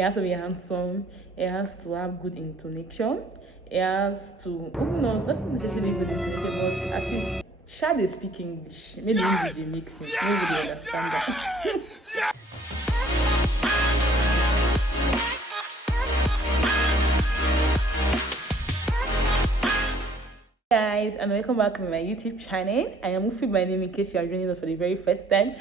It has to be handsome. It has to have good intonation. It has to, even though not necessarily good intonation, but at least shall they speak English. Maybe the English they make sense. Nobody understand that. Guys, and welcome back to my YouTube channel. I am Mufi by name in case you are joining us for the very first time.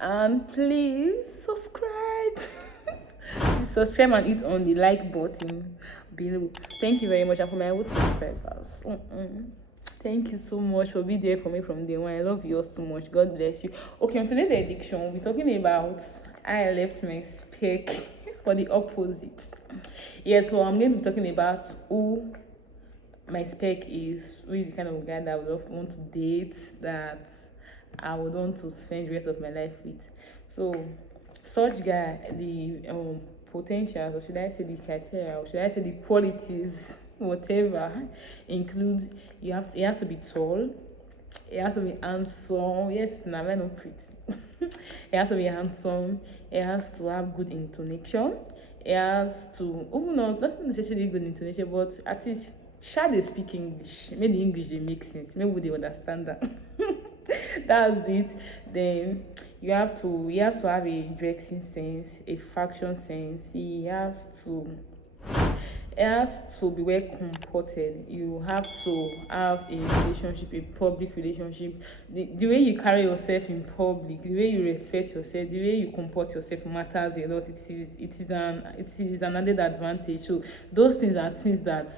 And please subscribe. Subscribe and hit on the like button below. Thank you very much. And for my old subscribers, thank you so much for being there for me from day one. I love you all so much. God bless you. Okay, on today's edition, we'll be talking about I left my spec for the opposite. Yeah, so I'm going to be talking about who my spec is, who is the kind of guy that I would want to date, that I would want to spend the rest of my life with. So such guy, the potentials, or should I say the criteria, or should I say the qualities, whatever, include he has to be tall, he has to be handsome. Yes, now I know pretty. He has to be handsome, he has to have good intonation, he has to, even though not necessarily good intonation, but at least shall they speak English. Maybe the English they make sense. Maybe they understand that. That's it. Then he has to have a dressing sense, a fashion sense. He has to be well comported. You have to have a relationship, a public relationship. The way you carry yourself in public, the way you respect yourself, the way you comport yourself matters a lot. It is an added advantage. So those things are things that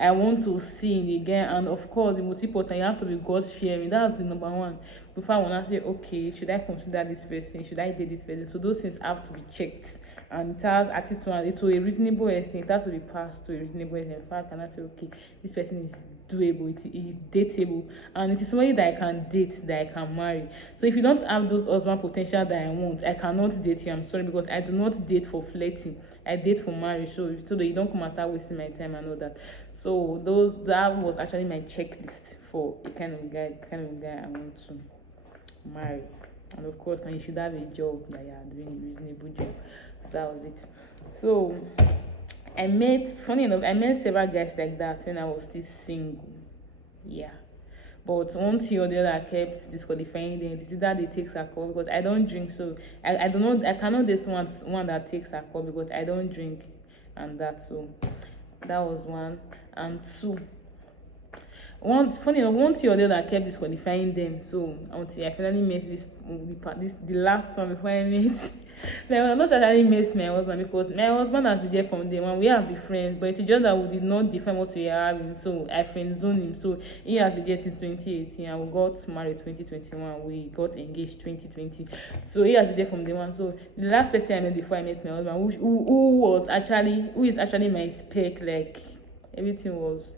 I want to see in a guy. And of course, the most important, you have to be God fearing. That's the number one. Before I want to say, okay, should I consider this person? Should I date this person? So those things have to be checked. And it has at least to a reasonable extent. It has to be passed to a reasonable extent. In fact, I can say, okay, this person is doable, it is dateable, and it is somebody that I can date, that I can marry. So if you don't have those husband potential that I want, I cannot date you. I'm sorry, because I do not date for flirting. I date for marriage. So that you don't come out there wasting my time and all that. So that was actually my checklist for the kind of guy I want to marry. And of course, and you should have a job that you are doing a reasonable job. That was it. So funny enough, I met several guys like that when I was still single. Yeah. But one thing or the other, I kept disqualifying them. It's either they take alcohol, because I don't drink, so I don't know, I cannot date one that takes alcohol because I don't drink, and that. So that was one. And two, funny enough, one thing or the other, I kept disqualifying them. So until I finally met the last one before I met. Like, I'm not actually met my husband, because my husband has been there from day one. We have been friends, but it's just that we did not define what we are having. So I friend zoned him. So he has been there since 2018, and we got married 2021. We got engaged 2020. So he has been there from day one. So the last person I met before I met my husband, who is actually my spec, like everything was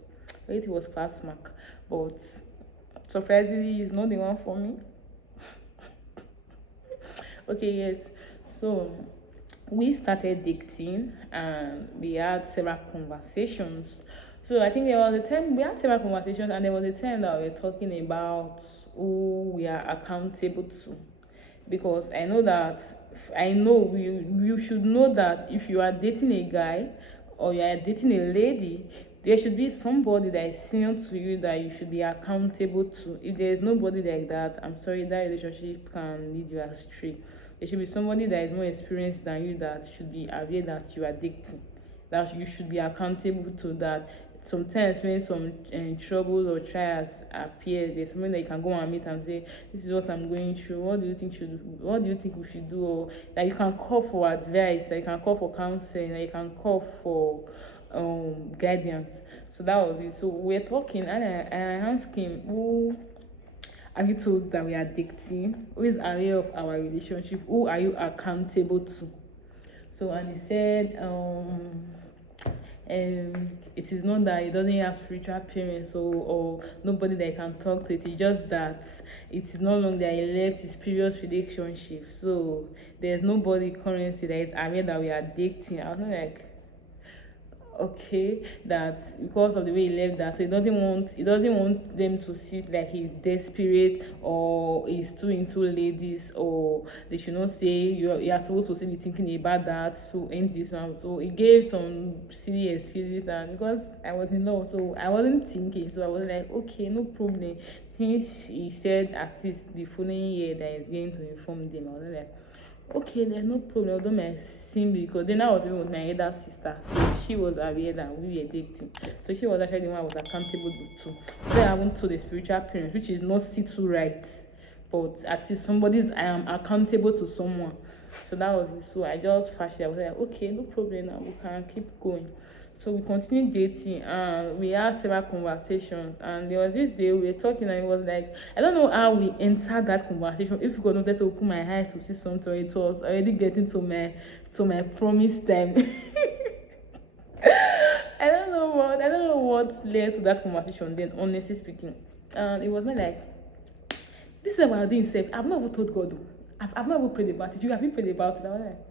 pass mark. But surprisingly, he's not the one for me. Okay, yes. So we started dating and we had several conversations. So I think there was a time we had several conversations, and there was a time that we were talking about who we are accountable to. Because I know you should know that if you are dating a guy or you are dating a lady, there should be somebody that is senior to you that you should be accountable to. If there is nobody like that, I'm sorry, that relationship can lead you astray. There should be somebody that is more experienced than you that should be aware that you are dating, that you should be accountable to. That sometimes when some troubles or trials appear, there's somebody that you can go and meet and say, this is what I'm going through, what do you think we should do? Or that you can call for advice, that you can call for counseling, that you can call for guidance. So that was it. So we're talking, and I asked him, who are you told that we are dating? Who is aware of our relationship? Who are you accountable to? So, and he said, it is not that he doesn't have spiritual parents or nobody that he can talk to. It is just that it is no longer that he left his previous relationship. So there's nobody currently that is aware that we are dating. I was not like, okay, that because of the way he left, that he doesn't want them to see like he's desperate or he's too into ladies, or they should not say you're supposed to still be thinking about that to end this one. So he gave some silly excuses, and because I was in love, so I wasn't thinking, so I was like, okay, no problem. Since he said at least the following year that he's going to inform them, I was like, okay, there's no problem. Although my sim, because then I was even with my elder sister, so she was aware that we were dating. So she was actually the one I was accountable to. So I haven't told the spiritual parents, which is not still too right, but at least somebody's I am accountable to someone. So that was it. So I just fashion. I was like, okay, no problem. Now we can keep going. So we continued dating, and we had several conversations. And there was this day we were talking, and it was like, I don't know how we entered that conversation. If God wanted to open my eyes to see something, it was already getting to my promised time. I don't know what led to that conversation. Then, honestly speaking, and it was not like this is what I'm doing. Safe. I've not even told God. Though. I've not even prayed about it. You have been prayed about it. I was like,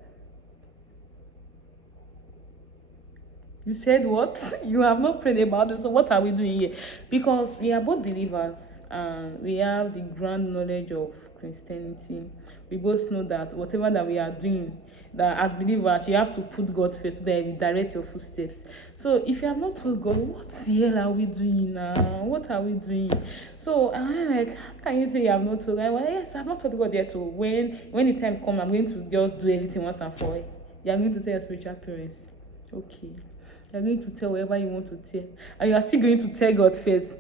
you said what? You have not prayed about it. So what are we doing here? Because we are both believers and we have the grand knowledge of Christianity. We both know that whatever that we are doing, that as believers, you have to put God first so that He will direct your footsteps. So if you have not told God, what the hell are we doing now? What are we doing? So I'm like, how can you say you have not told God? Well, yes, I have not told God yet. So when the time comes, I'm going to just do everything once and for all. You are going to tell your spiritual parents. Okay. You're going to tell whatever you want to tell. And you are still going to tell God first.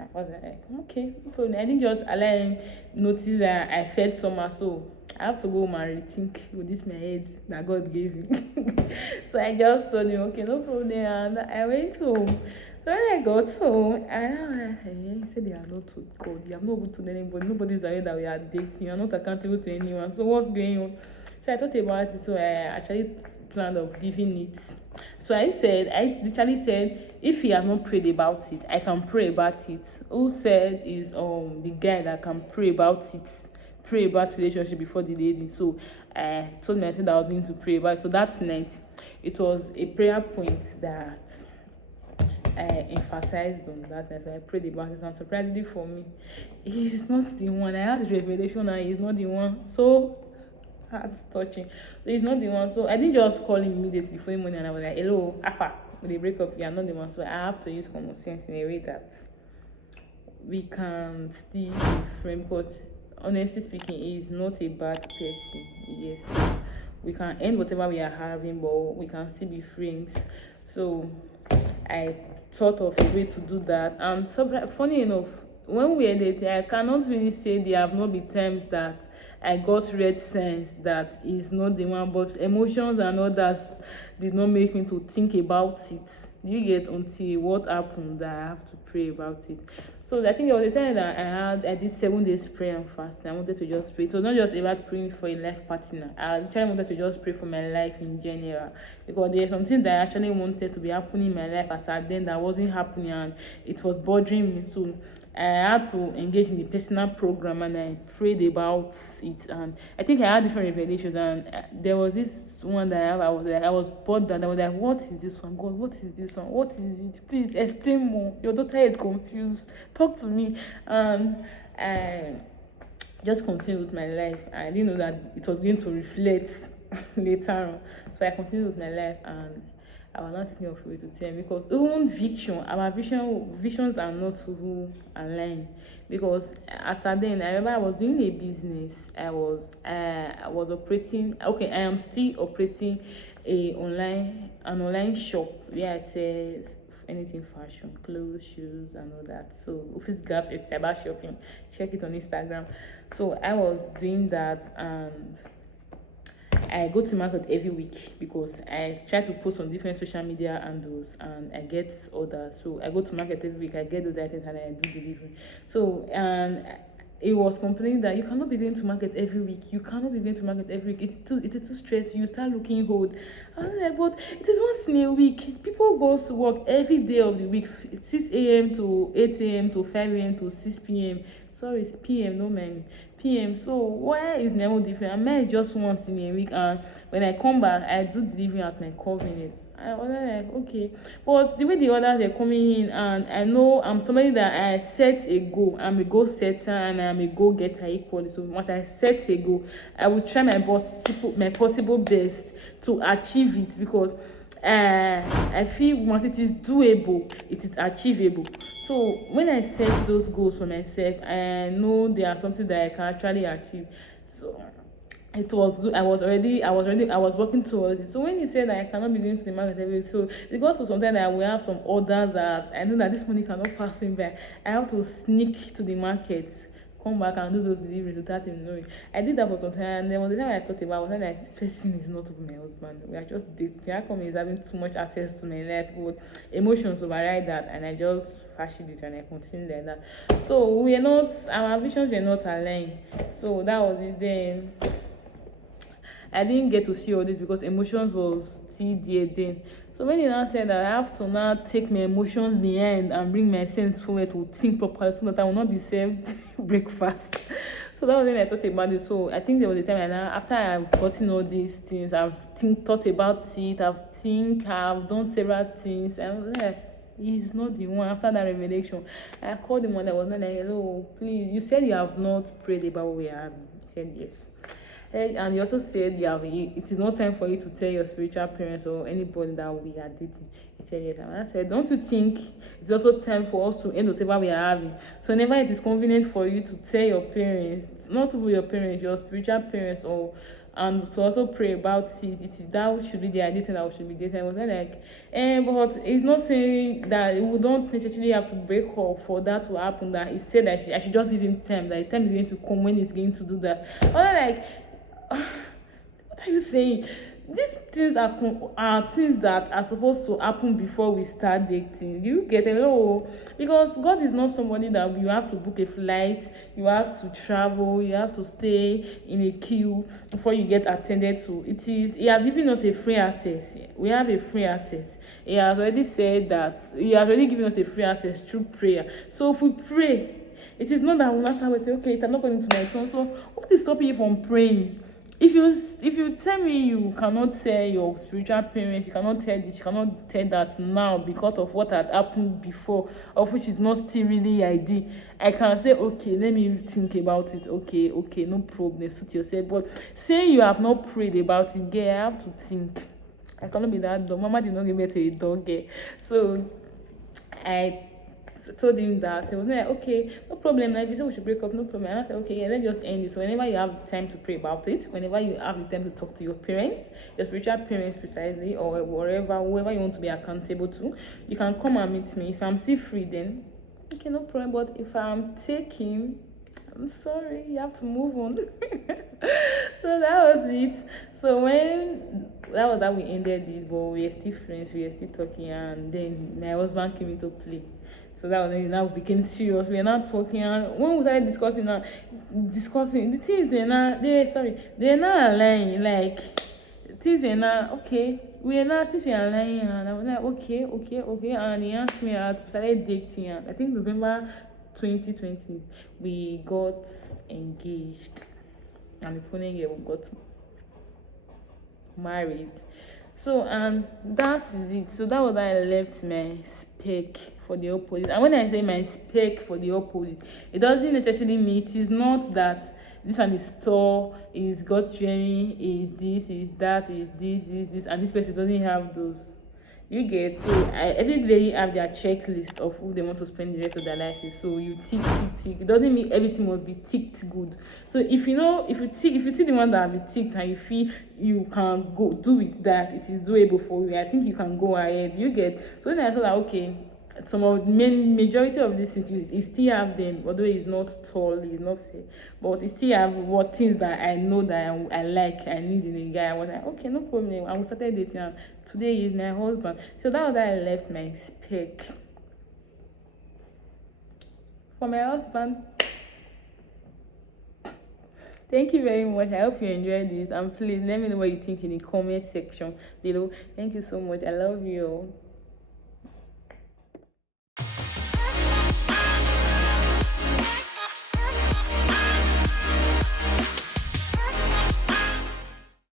I was like, okay, no problem. I didn't just allow him notice that I felt somehow, so I have to go home and rethink with this my head that God gave me. So I just told him, okay, no problem. And I went home. So when I got home, and I was like, hey, he said they have not told God. You have not even told anybody. Nobody's aware that we are dating. You are not accountable to anyone. So what's going on? So I thought about it. So I actually planned of giving it. So I literally said, if he has not prayed about it, I can pray about it. Who said is the guy that can pray about relationship before the lady. So I told myself that I was going to pray about it. So that night, it was a prayer point that I emphasized on that night. So I prayed about it, and surprisingly for me, he's not the one. I had the revelation and he's not the one. So heart touching. So he's not the one. So I didn't just call him immediately the following morning and I was like, hello, Alpha, with a breakup, you are not the one. So I have to use common sense in a way that we can still be friends. But honestly speaking, he is not a bad person. Yes. We can end whatever we are having, but we can still be friends. So I thought of a way to do that. And so funny enough, when we were dating, I cannot really say there have not been times that I got red signs that is not the one, but emotions and others did not make me to think about it. You get until what happened that I have to pray about it. So I think there was a time that I did 7 days prayer and fasting. I wanted to just pray. It was not just about praying for a life partner. I actually wanted to just pray for my life in general, because there's something that I actually wanted to be happening in my life as at then that wasn't happening, and it was bothering me. So I had to engage in the personal program and I prayed about it, and I think I had different revelations. And there was this one that I was bothered. I was like, what is this one, God? What is this one? What is it? Please explain more. Your daughter is confused. Talk to me. And I just continued with my life. I didn't know that it was going to reflect later on. So I continued with my life, and I was not thinking of a way to tell him, because even our visions are not who aligned. Because as at then, I remember I was doing a business. I was operating. Okay, I am still operating an online shop where I sell anything fashion, clothes, shoes, and all that. So office gap, it's about shopping. Check it on Instagram. So I was doing that, and I go to market every week because I try to post on different social media handles and I get orders. So I go to market every week, I get those items and I do delivery. So and it was complaining that you cannot be going to market every week. You cannot be going to market every week. It is too stressful. You start looking old. I was like, but it is once in a week. People go to work every day of the week, 6 a.m. to 8 a.m. to 5 a.m. to 6 p.m. Sorry, it's p.m. No man. PM. So why is my own different? And mine is just once in a week, and when I come back, I do delivery at my convenience. I was like, okay. But the way the others were coming in, and I know I'm somebody that I set a goal. I'm a goal setter and I'm a goal getter equally. So once I set a goal, I will try my possible best to achieve it, because I feel once it is doable, it is achievable. So when I set those goals for myself, I know they are something that I can actually achieve. So I was working towards it. So when he said that I cannot be going to the market every week, so it got to something that I will have some orders that I know that this money cannot pass me by. I have to sneak to the market, come back and do those deliveries without him knowing. I did that for some time, and there was a time I thought about, I was like, this person is not even my husband. We are just dating. How come he's having too much access to my life? But emotions override that, and I just fashioned it and I continued like that. So our visions were not aligned. So that was it then. I didn't get to see all this because emotions was still there then. So when he now said that I have to now take my emotions behind and bring my sense forward to think properly so that I will not be served breakfast. So that was when I thought about it. So I think there was a time after I've gotten all these things, thought about it, I've done several things. I was like, he's not the one. After that revelation, I called him and I was like, hello, please, you said you have not prayed about what we are having. He said yes. And you also said it is not time for you to tell your spiritual parents or anybody that we are dating. He said yes. And I said, don't you think it's also time for us to end whatever we are having? So whenever it is convenient for you to tell your parents, not even your parents, your spiritual parents, or and to also pray about it, that should be the dating that we should be dating. I was like, but it's not saying that we don't necessarily have to break up for that to happen. That he said that I should just give him time, that the time is going to come when he's going to do that. I was like, what are you saying? These things are things that are supposed to happen before we start dating. Do you get it? No, because God is not somebody that you have to book a flight, you have to travel, you have to stay in a queue before you get attended to. He has given us a free access. We have a free access. He has already said that he has already given us a free access through prayer. So if we pray, it is not that we not have to, okay, it's not going to my turn. So what is stopping you from praying? If you tell me you cannot tell your spiritual parents, you cannot tell this, you cannot tell that now because of what had happened before, of which is not still really ideal, I can say, okay, let me think about it. Okay, no problem, suit yourself. But saying you have not prayed about it, girl, I have to think. I cannot be that dog. Mama did not give me to a dog, girl. So I told him that. He was like, okay, no problem. Now if you say we should break up, no problem. And I said, okay, yeah, let's just end it. So whenever you have time to pray about it, whenever you have the time to talk to your parents, your spiritual parents precisely, or whoever you want to be accountable to, you can come and meet me. If I'm still free, then okay, no problem. But if I'm taking, I'm sorry, you have to move on. So that was it. So when that was how we ended it, but we were still friends, we were still talking, and then my husband came into play. So that was when it now became serious. We are not talking, and when we started discussing the things they're not lying. Like things were not okay. We are not things were lying, and I was like, okay. And he asked me out, started dating, and I think November 2020 we got engaged, and the following year we got married. So and that is it. So that was how I left my spec for the opposite. And when I say my spec for the opposite, it doesn't necessarily mean, it is not that this one is tall, is God fearing, is this, is that, is this, and this person doesn't have those. You get, so everybody have their checklist of who they want to spend the rest of their life with. So you tick. It doesn't mean everything must be ticked good. So if you see the one that have been ticked and you feel you can go do it, that it is doable for you, I think you can go ahead. You get, so then I thought that okay, some of the majority of these things you still have them, although it's not tall, it's not fair, but it still have what things that I know that I like, I need in a guy. I was like, okay, no problem. And we started dating, and today he is my husband. So that was how I left my spec for my husband. Thank you very much. I hope you enjoyed this, and please let me know what you think in the comment section below. Thank you so much. I love you all.